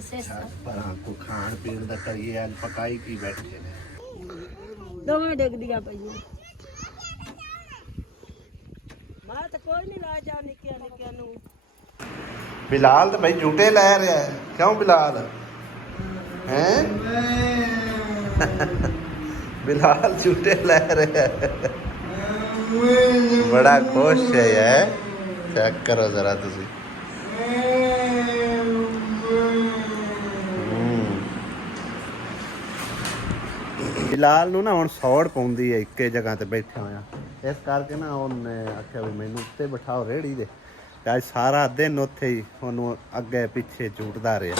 पर को खाण पीण दा करिए अज पकाई की बैठे ने दोवें डिगदियां पईयां मैं तो कोई नहीं ला जा निक्किया निक्किया नू बिलाल तो भाई झूठे लै रहा है क्यों बिलाल हैं बिलाल झूठे लै रहा है बड़ा खुश है यार चेक करो जरा तुसी बिलाल नूं ना हुण सौड़ पाउंदी है इक्के जगह ते बैठे होया इस करके ना उन्हें आख्या भी मैनू उत्ते बिठाओ रेहड़ी दे अज सारा दिन उत्थे ही उन्होंने अगे पिछे झूठदा रहा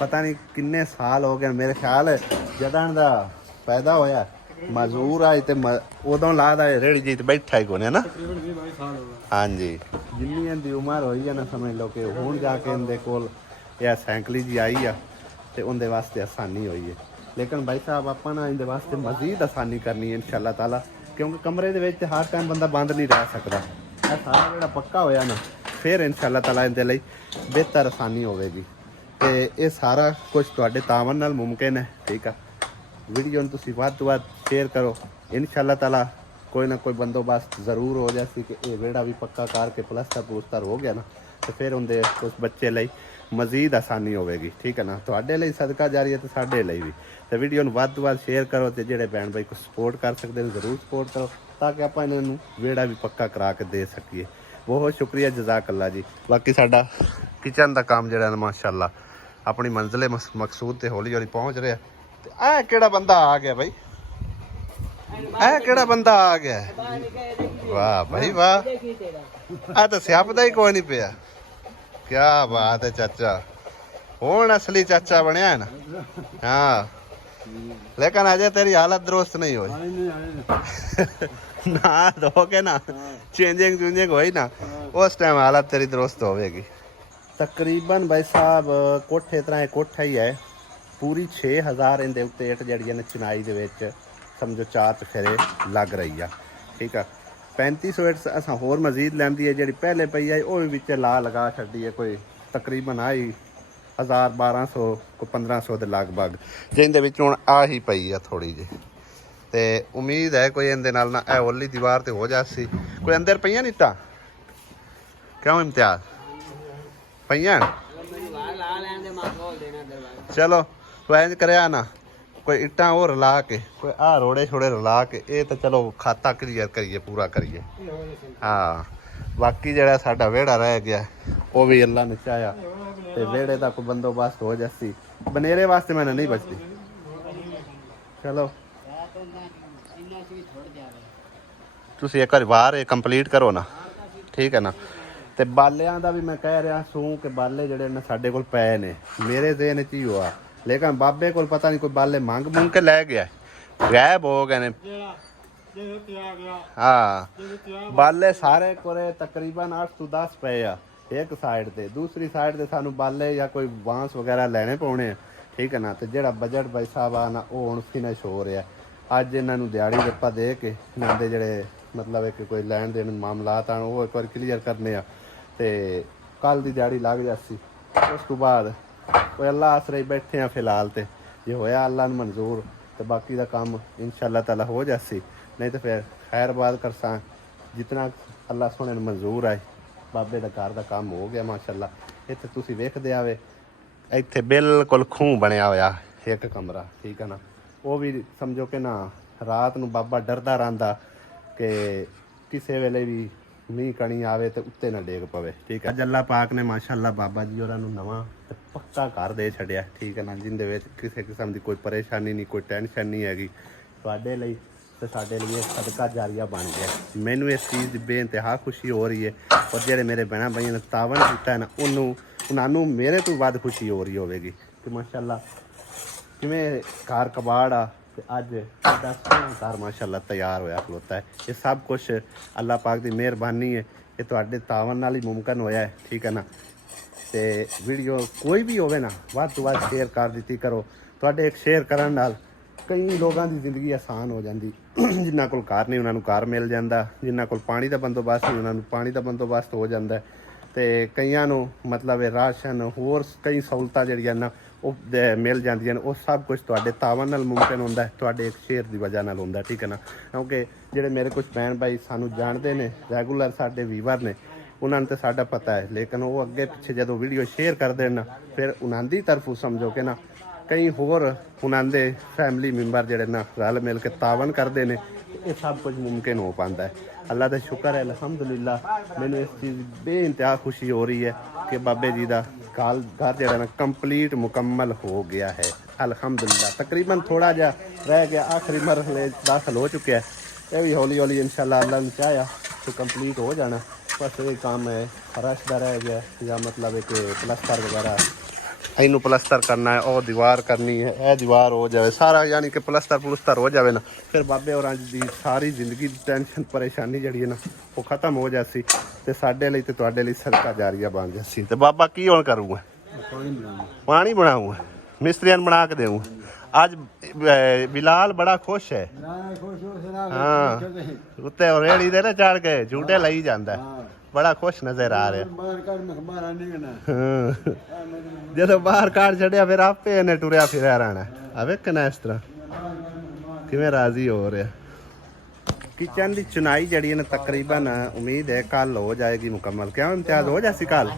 पता नहीं किन्ने साल हो गए मेरे ख्याल जदन दा पैदा होया मजदूर आए तो उदों लादा रेहड़ी जी बैठा ही कोने ना हाँ जी जिन्नी इनकी उम्र हुई है ना समझ लो कि हुण जाके इनके कोल यह सैंकली जी आई है तो उनके वास्ते आसानी हुई है लेकिन भाई साहब आप ना इनके वास्ते मजीद आसानी करनी है इंशाअल्लाह ताला क्योंकि कमरे दे विच हर टाइम बंदा बंद नहीं रह सकता यह सारा जोड़ा पक्का होया ना फिर इंशाअल्लाह ताला इनके लिए बेहतर आसानी होगी तो ये सारा कुछ तुहाडे तावन नाल मुमकिन है ठीक है वीडियो नूं तुसीं वध तो वध शेयर करो इंशाअल्लाह ताला कोई ना कोई बंदोबस्त जरूर हो जाए कि ये वेड़ा भी पक्का करके प्लस्तर प्लूस्तर हो गया ना तो फिर उनके उस बच्चे लिए मजीद आसानी होगी ठीक है ना तुहाडे लिए सदका जारी है तो साडे लिए भी तो वीडियो नूं वध तो वध शेयर करो तो जिहड़े भैन भाई को सपोर्ट कर सकते हैं जरूर सपोर्ट करो ताकि आप इन्होंने वेड़ा भी पक्का करा के दे सकीए बहुत शुक्रिया जज़ाकल्ला जी बाकी साडा किचन का काम जिहड़ा ना माशाअल्लाह अपनी मंजिले मकसूद ते हौली हौली पहुँच रहा ते ऐ केड़ा बंदा आ गया भाई ऐ केड़ा बंदा आ गया वाह भाई वाह आ तो स्यापदा ही कोई नहीं पिया क्या बात है चाचा हुण असली चाचा बनया है ना हाँ लेकिन अजय तेरी हालत दुरुस्त नहीं हुई ना धो के ना चेंजिंग चूंजिंग हुई ना उस टाइम हालत तेरी दुरुस्त होगी तकरीबन भाई साहब कोठे तरह कोठा ही है पूरी 6000 इनके उत्ते इट जड़ियां ने चुनाई दे विच समझो 4 चफेरे लग रही है ठीक है 3500 इट असा होर मजीद लैंदी है जी पहले पई है वह भी विच ला लगा छड्डी है कोई तकरीबन आई 1000-1200 को 1500 के लगभग जिंदे विच हुण आ ही पई है थोड़ी जी तो उम्मीद है कोई इहदे नाल ना ए ओली दीवार ते हो जासी कोई अंदर पईयां नी इट्टां क्यों इम्तियाज पईयां चलो तो इंज करया ना कोई इट्टां होर रला के कोई आ रोड़े छोड़े रला के ये तो चलो खाता क्लीयर करिए पूरा करिए हाँ बाकी जरा साडा वेड़ा रह गया वो भी अल्लाह ने चाहया तो वेड़े का कोई बंदोबस्त हो जासी बनेरे वास्ते मैंने नहीं बचती चलो तुसीं एक बार बाहर कंप्लीट करो ना ठीक है ना तो बालियां का भी मैं कह रहा सूं कि बाले जड़े ने साडे कोल पए ने मेरे ज़हन च ही हुआ लेकिन बाबे को पता नहीं कोई बाले मंग मुंग के लै गया गायब हो गए ने हाँ बाले सारे कोरे तकरीबन 8 तो 10 पे आ एक साइड ते दूसरी साइड ते सानू बाले या कोई बांस वगैरह लेने पौने ठीक है ना तो जेड़ा बजट भाई साहब आ ना वो हुण फिनिश हो रहा अज इन्हों दिहाड़ी रप्पा दे के इन्हों दे जेड़े मतलब एक कोई लैन देन मामलात आन वो एक बार क्लीयर करने तो कल की दिहाड़ी लग जासी उस तो बाद कोई अल्लाह आसरे बैठे हैं फिलहाल तो जे होया अल्लाह ने मंजूर तो बाकी का काम इंशाअल्लाह ताला हो जासी नहीं तो फिर खैरबाद करसा जितना अल्लाह सोने मंजूर आए बाबे का घर का काम हो गया माशाअल्लाह इत्थे तुसीं वेखदे आवे इत्थे बिल्कुल खूह बनया होया एक कमरा ठीक है ना वो भी समझो कि ना रात नूं बाबा डरदा रहिंदा कि किसी वेले भी मींह कणी आवे तो उत्ते ना डेग पवे ठीक है अल्लाह पाक ने माशाअल्लाह बाबा जी होरां नूं नवां ते पक्का घर दे छड़िया ठीक है ना जिंदे विच किसी किस्म की कोई परेशानी नहीं कोई टेंशन नहीं हैगी तुहाडे लई ते साडे लिए सदका जारिया बन गया मैनू इस चीज़ की बेइंतहा खुशी हो रही है और जेडे मेरे भैन भाइयों ने तावन किया है ना उन्होंने मेरे तो वध खुशी हो रही होगी कि माशाअल्लाह किवें घर कबाड़ आ ते अज साडा सोहना घर माशाअल्लाह तैयार होया खलोता है ये सब कुछ अल्लाह पाक की मेहरबानी है ये तुहाडे तावन नाल ही मुमकिन होया है ठीक है ना तो वीडियो कोई भी होवे ना वध तो वध शेयर कर दी करो तुहाडे एक शेयर करन नाल कई लोगों की जिंदगी आसान हो जाती जिन्होंने कोल घर नहीं उन्होंने घर मिल जाता जिन्होंने कोल पानी का बंदोबस्त नहीं उन्होंने पानी का बंदोबस्त हो जाता है ਤੇ ਕਈਆਂ ਨੂੰ ਮਤਲਬ ਇਹ ਰਾਸ਼ਨ ਹੋਰ ਕਈ ਸਹੂਲਤਾਂ ਜਿਹੜੀਆਂ ਨਾ ਉਹ ਮਿਲ ਜਾਂਦੀਆਂ ਨੇ। ਉਹ ਸਭ ਕੁਝ ਤੁਹਾਡੇ ਤਾਵਨ ਨਾਲ ਮੁਮਕਿਨ ਹੁੰਦਾ ਹੈ, ਤੁਹਾਡੇ ਇੱਕ ਸ਼ੇਅਰ ਦੀ ਵਜ੍ਹਾ ਨਾਲ ਹੁੰਦਾ, ਠੀਕ ਹੈ ਨਾ। ਕਿਉਂਕਿ ਜਿਹੜੇ ਮੇਰੇ ਕੁਝ ਭੈਣ ਭਾਈ ਸਾਨੂੰ ਜਾਣਦੇ ਨੇ, ਰੈਗੂਲਰ ਸਾਡੇ ਵੀਵਰ ਨੇ, ਉਹਨਾਂ ਨੂੰ ਤਾਂ ਸਾਡਾ ਪਤਾ ਹੈ, ਲੇਕਿਨ ਉਹ ਅੱਗੇ ਪਿੱਛੇ ਜਦੋਂ ਵੀਡੀਓ ਸ਼ੇਅਰ ਕਰਦੇ ਨੇ ਨਾ, ਫਿਰ ਉਹਨਾਂ ਦੀ ਤਰਫੋਂ ਸਮਝੋ ਕਿ ਨਾ ਕਈ ਹੋਰ ਉਹਨਾਂ ਦੇ ਫੈਮਿਲੀ ਮੈਂਬਰ ਜਿਹੜੇ ਨਾ ਰਲ ਮਿਲ ਕੇ ਤਾਵਨ ਕਰਦੇ ਨੇ, ਇਹ ਸਭ ਕੁਝ ਮੁਮਕਿਨ ਹੋ ਪਾਉਂਦਾ ਹੈ। ਅੱਲਾ ਦਾ ਸ਼ੁਕਰ ਹੈ, ਅਲਹਮਦੁਲਿਲਾ। ਮੈਨੂੰ ਇਸ ਚੀਜ਼ ਬੇਇੰਤਹਾ ਖੁਸ਼ੀ ਹੋ ਰਹੀ ਹੈ ਕਿ ਬਾਬੇ ਜੀ ਦਾ ਘਰ ਜਿਹੜਾ ਨਾ ਕੰਪਲੀਟ ਮੁਕੰਮਲ ਹੋ ਗਿਆ ਹੈ, ਅਲਹਮਦੁਲਿਲਾ। ਤਕਰੀਬਨ ਥੋੜਾ ਜਿਹਾ ਰਹਿ ਗਿਆ, ਆਖਰੀ ਮਰਹਲੇ ਦਾਖਲ ਹੋ ਚੁੱਕਿਆ ਹੈ। ਇਹ ਵੀ ਹੌਲੀ ਹੌਲੀ ਇਨਸ਼ਾਅੱਲਾ ਅੱਲਾ ਨੇ ਚਾਹਿਆ तो कंप्लीट हो जाना। बस ये काम है फर्श का रह गया, या मतलब एक प्लस्तर वगैरह इनू प्लस्तर करना है और दीवार करनी है, यह दीवार हो जाए सारा, यानी कि प्लस्तर हो जाए ना, फिर बाबे और दी सारी जिंदगी की टेंशन परेशानी जी है ना वो खत्म हो जासी, तो साढ़े लिए तो तुहाडे लिए सदका जारिया बन जासी। तो बाबा की हुण करूँगा, पानी बनाऊँगा, मिस्त्रियां बना के देऊँ। आज बिलाल बड़ा खुश है, हाँ उत्ते रेड़ी दे ना चढ़ के झूठे लई जांदा है, बड़ा खुश नजर आ रहा। जो बाहर काट छड़िया फिर आपे इन्हें टुरिया फिरया रहना। अवे कना इस तरह किवें राजी हो रहा। किचन की चुनाई जड़ी है ना तकरीबन उम्मीद है कल हो जाएगी मुकम्मल। क्या इम्तियाज हो जासी कल?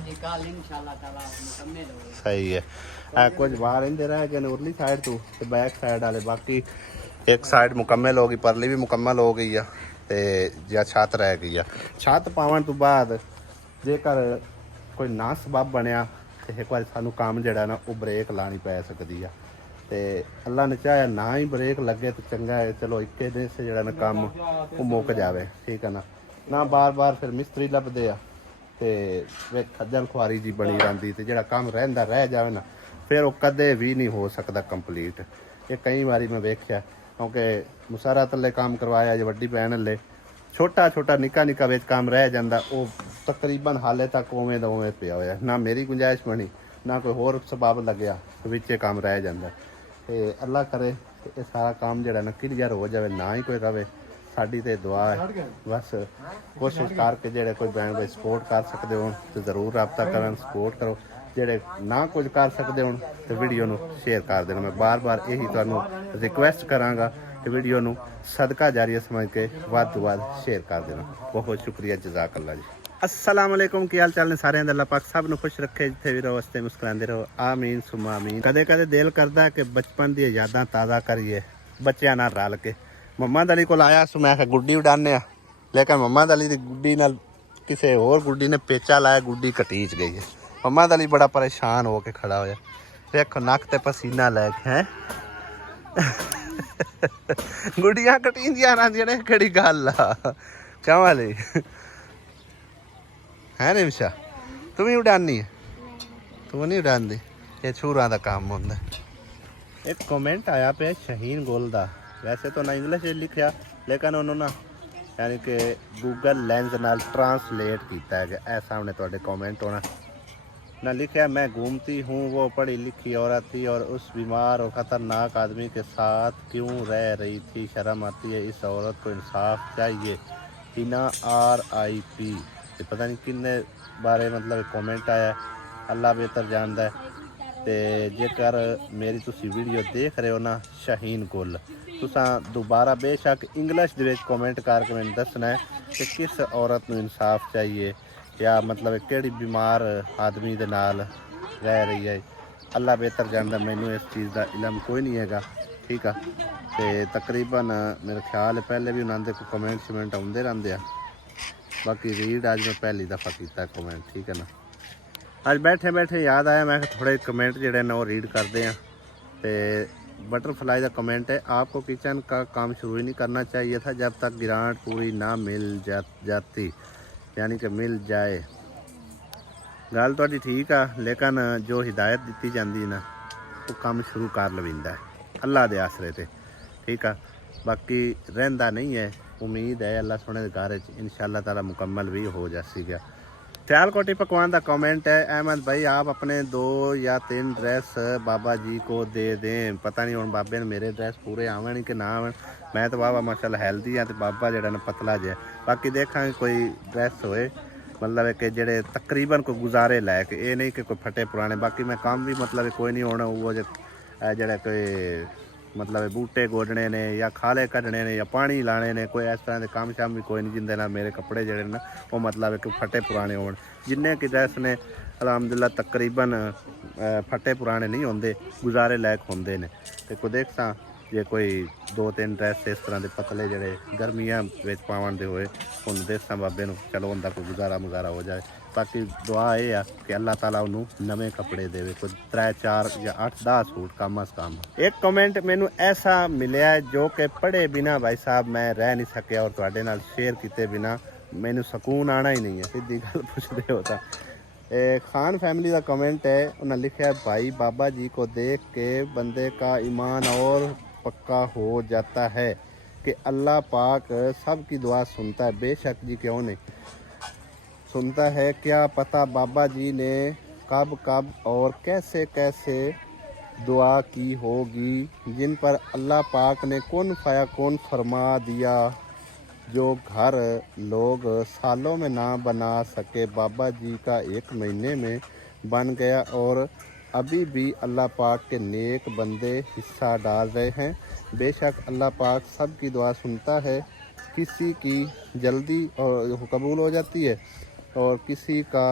सही है। कुछ बाहर इंदे रह गए उरली साइड तो बैक साइड वाले, बाकी एक साइड मुकम्मल होगी, परली भी मुकम्मल हो गई है, ते या छत रह गई है। छत पावन तो बाद जेकर कोई ना सबब बनया तो एक बार सानू काम जड़ा ना वो ब्रेक लानी पै सकती है। तो अल्लाह ने चाहे ना ही ब्रेक लगे तो चंगा है, चलो इक्के दिन से जड़ा ना काम वो मुक जाए, ठीक है ना बार बार फिर मिस्त्री लभदे आ ते वे खज्जल खुआरी जी बनी रही, तो जड़ा काम रहिंदा रह जाए ना फिर वो कदे भी नहीं हो सकता कंप्लीट। ये कई बारी मैं वेख्या, क्योंकि मुसारा थल्ले काम करवाया जो वड्डी भैन हल्ले छोटा छोटा निक्का निक्का विच काम रह जाता, वो तकरीबन हाले तक उवें दा उवें पिया होया, ना मेरी गुंजाइश बनी ना कोई होर सबब लग्या, विचे काम रह जाता। तो अल्लाह करे ये सारा काम जड़ा ना क्लियर हो जाए, ना ही कोई रवे। साडी ते दुआ है, बस कोशिश करके जेड़े कोई भैन भाई सपोर्ट कर सकते हो तो ज़रूर रब्ता करन, सपोर्ट करो। जेड़े ना कुछ कर सकते हो तो वीडियो नू शेयर कर देना। मैं बार बार यही तुहानू रिक्वेस्ट करांगा कि वीडियो नू सदका जारिया समझ के वध तो वध शेयर कर देना। बहुत शुक्रिया, जज़ाक अल्लाह जी। अस्सलाम वालेकुम, की हाल चाल ने सारे? अल्लाह पाक सब नू खुश रखे, जिथे भी रहो हसते मुस्कुराते रहो, आमीन सुमा आमीन। कदे कदे दिल करदा कि बचपन दी यादां ताज़ा करिए बच्चों नाल रल के। मोहम्मद अली को आया सो मैं गुड्डी उडाने आ, लेकिन मोहम्मद अली दी गुड्डी नाल किसी होर गुड्डी ने पेचा लाया, गुड्डी कटीच गई है। मोहम्मद अली बड़ा परेशान हो के खड़ा होया, देखो नक ते पसीना लैके हैं गुड्डियां कटींदियां रहिंदियां ने, केड़ी गल आ कमाल है निमशा? तू भी उड़ानी है? तू नहीं उड़ाती, ये छूरां दा काम होंदा। एक कमेंट आया पे शहीन गुल दा, वैसे तो ना इंग्लिश लिखिया लेकिन उन्होंने ना यानी कि गूगल लेंस नाल ट्रांसलेट किया है। ऐ सामने थोड़े कमेंट होना ना लिखा, मैं घूमती हूँ वो पढ़ी लिखी औरत थी और उस बीमार और ख़तरनाक आदमी के साथ क्यों रह रही थी, शर्म आती है, इस औरत को इंसाफ चाहिए। हिना RIP, ये पता नहीं किन्ने बारे मतलब कमेंट आया, अल्लाह बेहतर जानता है। तो जेकर मेरी तुसी वीडियो देख रहे हो ना शहीन गुल, तुसा दोबारा बेशक इंग्लिश दे विच कमेंट करके मैंने दसना है कि किस औरत नूं इंसाफ चाहिए, या मतलब केड़ी बीमार आदमी दे नाल रह रही है। अल्लाह बेहतर जानता, मैनू इस चीज़ का इलम कोई नहीं है, ठीक है। तो तकरीबन मेरा ख्याल है पहले भी उन्होंने कोई कमेंट शमेंट आते रहते हैं, बाकी रीड अज मैं पहली दफ़ा किया कमेंट, ठीक है ना। अज बैठे बैठे याद आया, मैं थोड़े कमेंट जोड़े ना वो रीड करते हैं। तो बटरफ्लाई का कमेंट है, आपको किचन का काम शुरू ही नहीं करना चाहिए था जब तक ग्रांट पूरी ना मिल जाती, यानी कि मिल जाए। गल तो ठीक है, लेकिन जो हिदायत दी जाती है ना वो काम शुरू कर लविंदा है अल्लाह दे आसरे ते, ठीक है। बाकी रहिंदा नहीं है, उम्मीद है अल्लाह सोने के घर इंशाअल्लाह ताला मुकम्मल भी हो जासी गया। सियालकोटी पकवान का कमेंट है, अहमद भाई आप अपने 2 या 3 ड्रेस बाबा जी को दे दें। पता नहीं हम बाबे ने मेरे ड्रेस पूरे आवन कि ना आवन, मैं तो बाबा माशाल्लाह हेल्दी हाँ, तो बाबा जरा ना पतला जै। बाकी देखा कोई ड्रेस होए मतलब कि जेड़े तकरीबन कोई गुजारे लायक, ये नहीं कि कोई फटे पुराने। बाकी मैं काम भी मतलब कोई नहीं होना वो जेड़ा कोई मतलब बूटे गोडने ने या खाले कड्ढने ने या पानी लाने ने, कोई इस तरह के काम शाम भी कोई नहीं जिंदे नाल मेरे कपड़े जेड़े ना वो मतलब कि फटे पुराने होण। जिन्ने कि ड्रैस ने अलहमदुलिल्लाह तकरीबन फटे पुराने नहीं होंदे, गुजारे लायक होंदे ने। ते को देखसा जे कोई 2-3 ड्रैस इस तरह के पतले जेड़े गर्मियां विच पावन दे होए उन्हें देसा बाबे नूं, चलो उनका कोई गुजारा मुजारा हो जाए। बाकी दुआ ये आ कि अल्लाह ताला उन्होंने नवे कपड़े देवे, कोई 3-4 या 8-10 सूट कम अज कम। एक कमेंट मैनू ऐसा मिलया जो कि पढ़े बिना भाई साहब मैं रह नहीं सकिया और तुहाडे नाल शेयर किए बिना मैनू सकून आना ही नहीं है। सीधी गल पुछदे हो तां खान फैमिली का कमेंट है, उन्हें लिखा है भाई बाबा जी को देख के बंदे का ईमान और पक्का हो जाता है कि अल्लाह पाक सबकी दुआ सुनता है। बेशक जी क्यों नहीं सुनता है, क्या पता बाबा जी ने कब कब और कैसे कैसे दुआ की होगी जिन पर अल्लाह पाक ने कौन फाया कौन फरमा दिया, जो घर लोग सालों में ना बना सके बाबा जी का 1 महीने में बन गया। और अभी भी अल्लाह पाक के नेक बंदे हिस्सा डाल रहे हैं। बेशक अल्लाह पाक सबकी दुआ सुनता है, किसी की जल्दी और कबूल हो जाती है और किसी का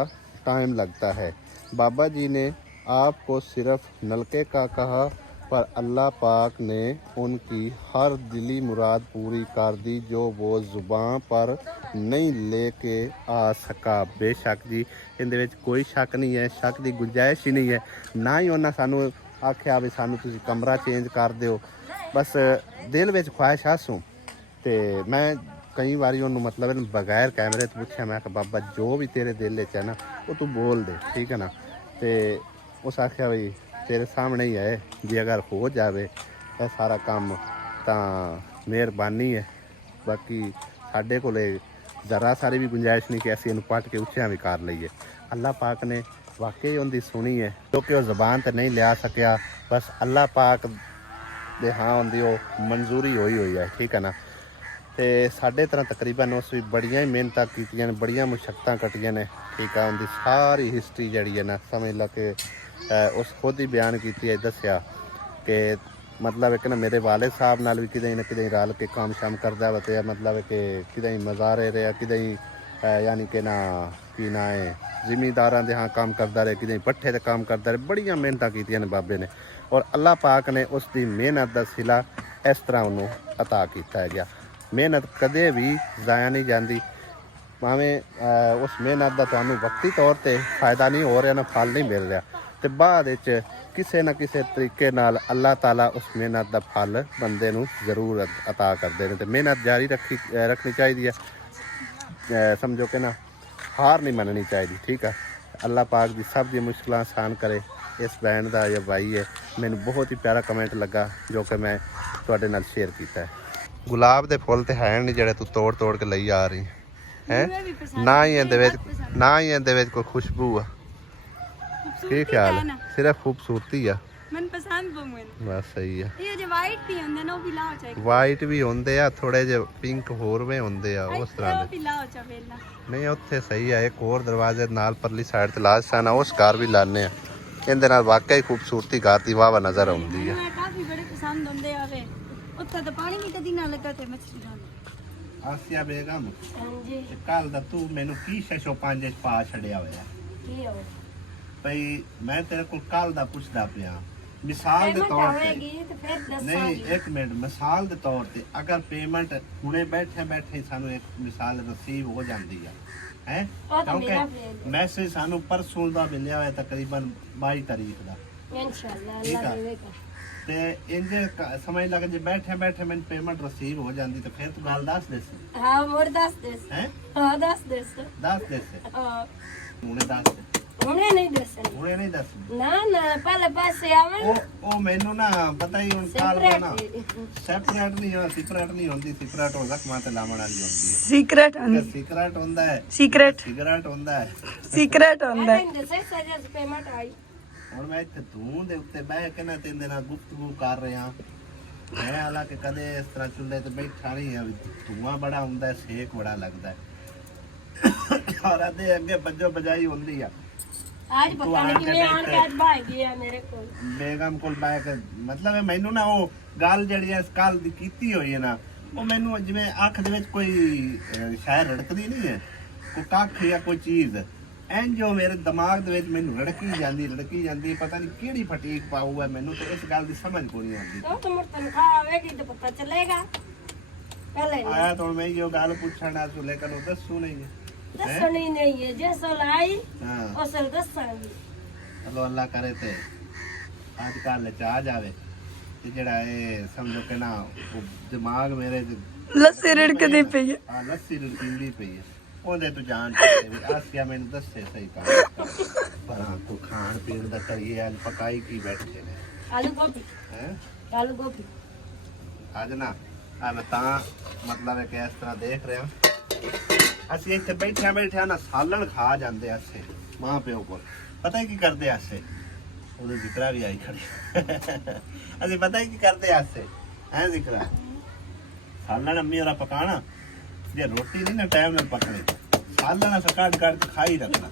टाइम लगता है। बाबा जी ने आपको सिर्फ नलके का कहा पर अल्लाह पाक ने उनकी हर दिली मुराद पूरी कर दी जो वो ज़ुबान पर नहीं लेके आ सका। बेशक जी इहदे विच कोई शक नहीं है, शक की गुंजाइश ही नहीं है। ना ही उन्हें सानू आख्या भी सानू तुसीं कमरा चेंज कर दिओ, बस दिल विच ख्वाहिश आसूं। ते मैं कई बारी उन्होंने मतलब बगैर कैमरे तो पूछा, मैं बाबा जो भी तेरे दिल च है ना वो तू बोल दे, ठीक है ना। तो उस आख्या भाई तेरे सामने ही है, जे अगर हो जाए यह सारा काम तो मेहरबानी है। बाकी साढ़े को ज़रा सारी भी गुंजाइश नहीं कि असीं इहनूं पट के उच्चियां भी कर लईए। अल्लाह पाक ने वाकई उनकी सुनी है, क्योंकि वह जबान तो नहीं लिया सकिया, बस अल्लाह पाक दे हाँ उनकी वो मंजूरी हुई है, ठीक है ना। तो साढ़े तरह तकरीबन उस भी बड़िया ही मेहनत कीतियां ने, बड़िया मुशक्कतां कटियां ने, ठीक है। उनकी सारी हिस्टरी जड़ी है ना समझ लो कि उस खुद ही बयान की है, दसिया कि मतलब एक ना मेरे वाले साहब नाल भी किदें ना किदें रल के काम शाम करदा वा, ते मतलब कि किदें मज़ारे रहा, किदें यानी कि ना की ना है जिमीदारां दे हाँ काम करदा रहे, किदें पट्ठे ते काम करदा रहे। बड़ियां मेहनत कीतियां ने बाबे ने और अल्लाह पाक ने उसकी मेहनत का सिला इस तरह उन्होंने अता किया गया। मेहनत कदे भी ज़ाया नहीं जाती, भावें उस मेहनत का तुहानूं वक्ती तौर पर फायदा नहीं हो रहा ना, फल नहीं मिल रहा, तो बाद किसी न किसी तरीके नाल अल्लाह ताला उस मेहनत का फल बंदे नूं जरूर अता करते हैं। तो मेहनत जारी रखनी चाहिए है, समझो कि ना हार नहीं मननी चाहिए, ठीक है। अल्लाह पाक जी सब दी मुश्किल आसान करे। इस बहन का या भाई है, मैंने बहुत ही प्यारा कमेंट लगा जो कि मैं तुहाडे नाल शेयर किया है। गुलाब के फुल तो है नहीं जेड़े तू तोड़ तोड़ के लई आ रही है, ना ही इहदे विच कोई खुशबू आ, की ख्याल है? सिर्फ खूबसूरती आ, मन पसंद बहुत बस सही है। ये जो वाइट भी होंदे ना, वो भी लाओ चाहिए। वाइट भी होंदे आ, थोड़े जे पिंक होर में होंदे आ, उस तरह वो भी लाओ चाहिए वेला नहीं उत्थे सही है। एक और दरवाजे नाल परली साइड ते लास्ट सन उस घर भी लाने आ, इहदे नाल वाकई खूबसूरती घर दी वाह नज़र आउंदी है। काफी बड़े पसंद होंदे आवे, उत्थे तो पानी भी कदी ना लगा ते मछली खाने। आसिया बेगम हां जी कल दा तू मैनू की शशो पांजे पा छड़िया होया की हो भई, मैं तेरे को कल दा पुछदा पिया मिसाल दे तौर पे नहीं, एक मिनट मिसाल दे तौर पे अगर पेमेंट हुणे बैठे बैठे सानू एक मिसाल नसीब हो जाती है क्योंकि मैसेज सानू परसों दा मिलिया है तकरीबन 22 तारीख दा इंशाल्लाह अल्लाह देवेगा। ते इंजे समझ लग जे बैठे बैठे मैंने पेमेंट रिसीव हो जाती तो फिर तू गल दस देस। हां मोर दस देस हैं, हां दस देस हां हुणे दस दे, हुणे नहीं दस, हुणे नहीं दस ना ना पहले पासे आवे ओ मैनू ना पता ही हुन काल ना सेपरेट नहीं हो, सेपरेट नहीं होंदी, सेपरेट हो जख्मां ते लावण वाली होंदी है, सीक्रेट सीक्रेट होंदा है, सीक्रेट सिगरेट होंदा है, सीक्रेट होंदा है। सजस पेमेंट आई ਹੁਣ ਮੈਂ ਇੱਥੇ ਧੂੰ ਦੇ ਉੱਤੇ ਬਹਿ ਕੇ ਨਾ ਤੇਰੇ ਨਾਲ ਗੁਫ਼ਤਗੂ ਕਰ ਰਿਹਾ। ਮੈਂ ਹਾਲਾਂਕਿ ਕਦੇ ਇਸ ਤਰ੍ਹਾਂ ਚੁੱਲ੍ਹੇ ਤੇ ਬੈਠਾ ਨਹੀਂ ਆ, ਧੂਆਂ ਬੜਾ ਹੁੰਦਾ, ਸੇਕ ਬੜਾ ਲੱਗਦਾ। ਸਾਰਾ ਦੇ ਅੱਗੇ ਬੱਜੋ ਬਜਾਈ ਹੁੰਦੀ ਆ ਅੱਜ ਪਤਾ ਨਹੀਂ ਕਿਵੇਂ ਆਣ ਕੇ ਅੱਜ ਭਾਈ ਗਿਆ ਮੇਰੇ ਕੋਲ ਬੇਗਮ ਕੋਲ ਬੈ ਕੇ ਮਤਲਬ ਮੈਨੂੰ ਨਾ ਉਹ ਗੱਲ ਜਿਹੜੀ ਇਸ ਕੱਲ ਦੀ ਕੀਤੀ ਹੋਈ ਹੈ ਨਾ ਉਹ ਮੈਨੂੰ ਜਿਵੇਂ ਅੱਖ ਦੇ ਵਿੱਚ ਕੋਈ ਸ਼ਾਇਦ ਰੜਕਦੀ ਨਹੀਂ ਹੈ ਕੋਈ ਕੱਖ ਜਾਂ ਕੋਈ ਚੀਜ਼ ਐਂ ਜੋ ਮੇਰੇ ਦਿਮਾਗ ਦੇ ਵਿੱਚ ਮੈਨੂੰ ਰੜਕੀ ਜਾਂਦੀ ਪਤਾ ਨਹੀਂ ਕਿਹੜੀ ਫਟੀਕ ਪਾਊ ਹੈ ਮੈਨੂੰ ਤੇ ਇਸ ਗੱਲ ਦੀ ਸਮਝ ਕੋਈ ਨਹੀਂ ਆਉਂਦੀ ਉਹ ਤਾਂ ਮੁਰ ਤਨਖਾਹ ਆਵੇਗੀ ਤਾਂ ਪਤਾ ਚੱਲੇਗਾ ਪਹਿਲੇ ਆਇਆ ਤਾਂ ਮੈਂ ਇਹੋ ਗੱਲ ਪੁੱਛਣਾ ਸੀ ਲੇਕਿਨ ਉਹ ਦੱਸੂ ਨਹੀਂ ਹੈ ਦੱਸਣੀ ਨਹੀਂ ਹੈ ਜੇ ਸਲਾਈ ਹਾਂ ਉਸ ਨੂੰ ਦੱਸਾਂਗੀ ਚਲੋ ਅੱਲਾ ਕਰੇ ਤੇ ਅੱਜ ਕੱਲ ਚਾਹ ਜਾਵੇ ਤੇ ਜਿਹੜਾ ਇਹ ਸਮਝੋ ਕਿ ਨਾ ਉਹ ਦਿਮਾਗ ਮੇਰੇ ਲੱਸੀ ਰੜਕਦੀ ਪਈ ਹੈ ਆ ਲੱਸੀ ਰੜਕਦੀ ਪਈ ਹੈ ਉਹਦੇ ਤੋਂ ਜਾਣ ਤੇ ਵੀ ਆਸਿਆ ਮੈਨੂੰ ਦੱਸੇ ਸਹੀ ਕੰਮ ਪਰ ਕੋ ਖਾਣ ਪੀਣ ਦਾ ਕਰੀਏ ਅੱਜ ਪਕਾਈ ਕੀ ਬੈਠੇ ਨੇ ਆਲੂ ਗੋਭੀ ਹੈ ਆਲੂ ਗੋਭੀ ਅੱਜ ਨਾ ਆ ਮੈਂ ਤਾਂ ਮਤਲਬ ਹੈ ਕਿ ਇਸ ਤਰ੍ਹਾਂ ਦੇਖ ਰਿਹਾ ਅਸੀਂ ਇੱਥੇ ਬੈਠਿਆ ਨਾ ਸਾਲਣ ਖਾ ਜਾਂਦੇ ਆਸੇ ਮਾਂ ਪਿਓ ਕੋਲ ਪਤਾ ਹੀ ਕੀ ਕਰਦੇ ਆਸੇ ਉਹਦੇ ਜ਼ਿਕਰਾ ਵੀ ਆਈ ਖੜੀ ਅਸੀਂ ਪਤਾ ਹੀ ਕੀ ਕਰਦੇ ਆਸੇ ਐ ਜ਼ਿਕਰਾ ਸਾਲਣ ਅੰਮੀ ਹੋਰਾ ਪਕਾਣਾ ਜੇ ਰੋਟੀ ਨਹੀਂ ਨਾ ਟਾਈਮ ਨਾਲ ਪਕਣੀ ਸਾਲਣ ਅਸਾਂ ਕੱਢ ਕੇ ਖਾਈ ਰੱਖਣਾ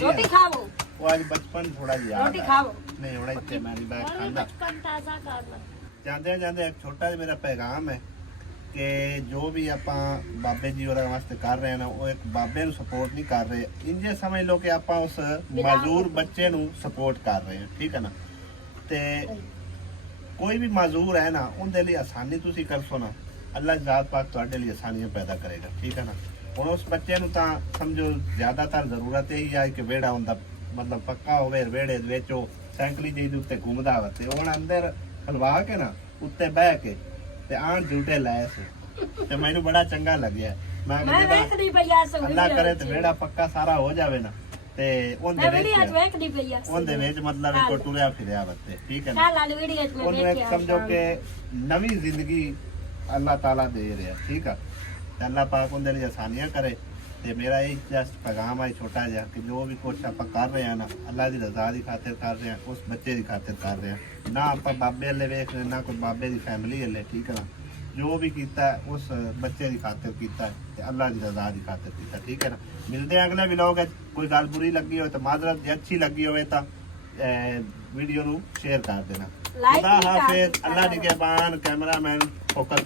ਰੋਟੀ ਖਾਵੋ ਉਹ ਅੱਜ ਬਚਪਨ ਥੋੜਾ ਜਿਹਾ ਰੋਟੀ ਖਾਵੋ ਨਹੀਂ ਹੁਣ ਇੱਥੇ ਮੈਂ ਨਹੀਂ ਬੈਠ ਖਾਂਦਾ ਬਚਪਨ ਤਾਜ਼ਾ ਕਰਨਾ ਜਾਂਦੇ ਇੱਕ ਛੋਟਾ ਜਿਹਾ ਮੇਰਾ ਪੈਗਾਮ ਹੈ ਕਿ ਜੋ ਵੀ ਆਪਾਂ ਬਾਬੇ ਜੀ ਉਹਦੇ ਵਾਸਤੇ ਕਰ ਰਹੇ ਨਾ ਉਹ ਇੱਕ ਬਾਬੇ ਨੂੰ ਸਪੋਰਟ ਨਹੀਂ ਕਰ ਰਹੇ ਇੰਜੇ ਸਮਝ ਲਓ ਕਿ ਆਪਾਂ ਉਸ ਮਾਜ਼ੂਰ ਬੱਚੇ ਨੂੰ ਸਪੋਰਟ ਕਰ ਰਹੇ ਹਾਂ ਠੀਕ ਹੈ ਨਾ ਤੇ ਕੋਈ ਵੀ ਮਾਜ਼ੂਰ ਹੈ ਨਾ ਉਹਦੇ ਲਈ ਆਸਾਨੀ ਤੁਸੀਂ ਕਰਸੋ ਨਾ ਅੱਲਾਹ ਜ਼ਾਤ ਪਾਕ ਤੁਹਾਡੇ ਲਈ ਆਸਾਨੀਆਂ ਪੈਦਾ ਕਰੇਗਾ ਠੀਕ ਹੈ ਨਾ ਹੁਣ ਉਸ ਬੱਚੇ ਨੂੰ ਤਾਂ ਸਮਝੋ ਜ਼ਿਆਦਾਤਰ ਜ਼ਰੂਰਤ ਇਹੀ ਹੈ ਕਿ ਵਿਹੜਾ ਹੁੰਦਾ ਮਤਲਬ ਪੱਕਾ ਹੋਵੇ ਵਿਹੜੇ ਦੇ ਵਿੱਚ ਉਹ ਸਾਈਕਲੀ ਜਿਹੀ ਦੇ ਉੱਤੇ ਘੁੰਮਦਾ ਵਾ ਤੇ ਹੁਣ ਅੰਦਰ ਖਲਵਾ ਕੇ ਨਾ ਉੱਤੇ ਬਹਿ ਕੇ ਤੇ ਆਣ ਝੂਟੇ ਲਾਏ ਸੀ ਤੇ ਮੈਨੂੰ ਬੜਾ ਚੰਗਾ ਲੱਗਿਆ ਮੈਂ ਮੈਂ ਵੇਖਦੀ ਪਈ ਆ ਸੰਗ ਅੱਲਾ ਕਰੇ ਤੇ ਵਿਹੜਾ ਪੱਕਾ ਸਾਰਾ ਹੋ ਜਾਵੇ ਨਾ ਤੇ ਮੈਂ ਵੀਡੀਓ ਅੱਜ ਵੇਖਦੀ ਪਈ ਆ ਉਹਦੇ ਵਿੱਚ ਮਤਲਬ ਇੱਕ ਟੁਰਿਆ ਫਿਰਿਆ ਵਤੇ ਠੀਕ ਹੈ ਨਾ ਕੱਲ ਵਾਲੀ ਵੀਡੀਓ ਚ ਮੈਂ ਉਹਨੂੰ ਇੱਕ ਵੇਖਿਆ ਸਮਝੋ ਕਿ ਨਵੀਂ ਜ਼ਿੰਦਗੀ ਅੱਲਾਹ ਤਾਲਾ ਦੇ ਰਿਹਾ ਠੀਕ ਆ ਤੇ ਅੱਲਾਹ ਪਾਕ ਉਹਦੇ ਲਈ ਆਸਾਨੀਆਂ ਕਰੇ ਤੇ ਮੇਰਾ ਇਹ ਜਸਟ ਪੈਗਾਮ ਹੈ ਛੋਟਾ ਜਿਹਾ ਕਿ ਜੋ ਵੀ ਕੁਛ ਆਪਾਂ ਕਰ ਰਹੇ ਆ ਨਾ ਅੱਲਾਹ ਦੀ ਰਜ਼ਾ ਦੀ ਖਾਤਰ ਕਰ ਰਹੇ ਆ ਉਸ ਬੱਚੇ ਦੀ ਖਾਤਰ ਕਰ ਰਹੇ ਆ ਨਾ ਆਪਾਂ ਬਾਬੇ ਵਾਲੇ ਵੇਖ ਰਹੇ ਨਾ ਕੋਈ ਬਾਬੇ ਦੀ ਫੈਮਿਲੀ ਵਾਲੇ ਠੀਕ ਆ ਨਾ ਜੋ ਵੀ ਕੀਤਾ ਉਸ ਬੱਚੇ ਦੀ ਖਾਤਰ ਕੀਤਾ ਤੇ ਅੱਲਾਹ ਦੀ ਰਜ਼ਾ ਦੀ ਖਾਤਰ ਕੀਤਾ ਠੀਕ ਹੈ ਨਾ ਮਿਲਦੇ ਆ ਅਗਲੇ ਵਲੌਗ ਵਿੱਚ ਕੋਈ ਗੱਲ ਬੁਰੀ ਲੱਗੀ ਹੋਵੇ ਤਾਂ ਮਾਜ਼ਰਤ ਜੇ ਅੱਛੀ ਲੱਗੀ ਹੋਵੇ ਤਾਂ ਵੀਡੀਓ ਨੂੰ ਸ਼ੇਅਰ ਕਰ ਦੇਣਾ ਲਾਈਕ ਖੁਦਾ ਹਾਫਿਜ਼ ਅੱਲਾਹ ਨਿਗਹਿਬਾਨ ਕੈਮਰਾਮੈਨ ਫੋਕਸ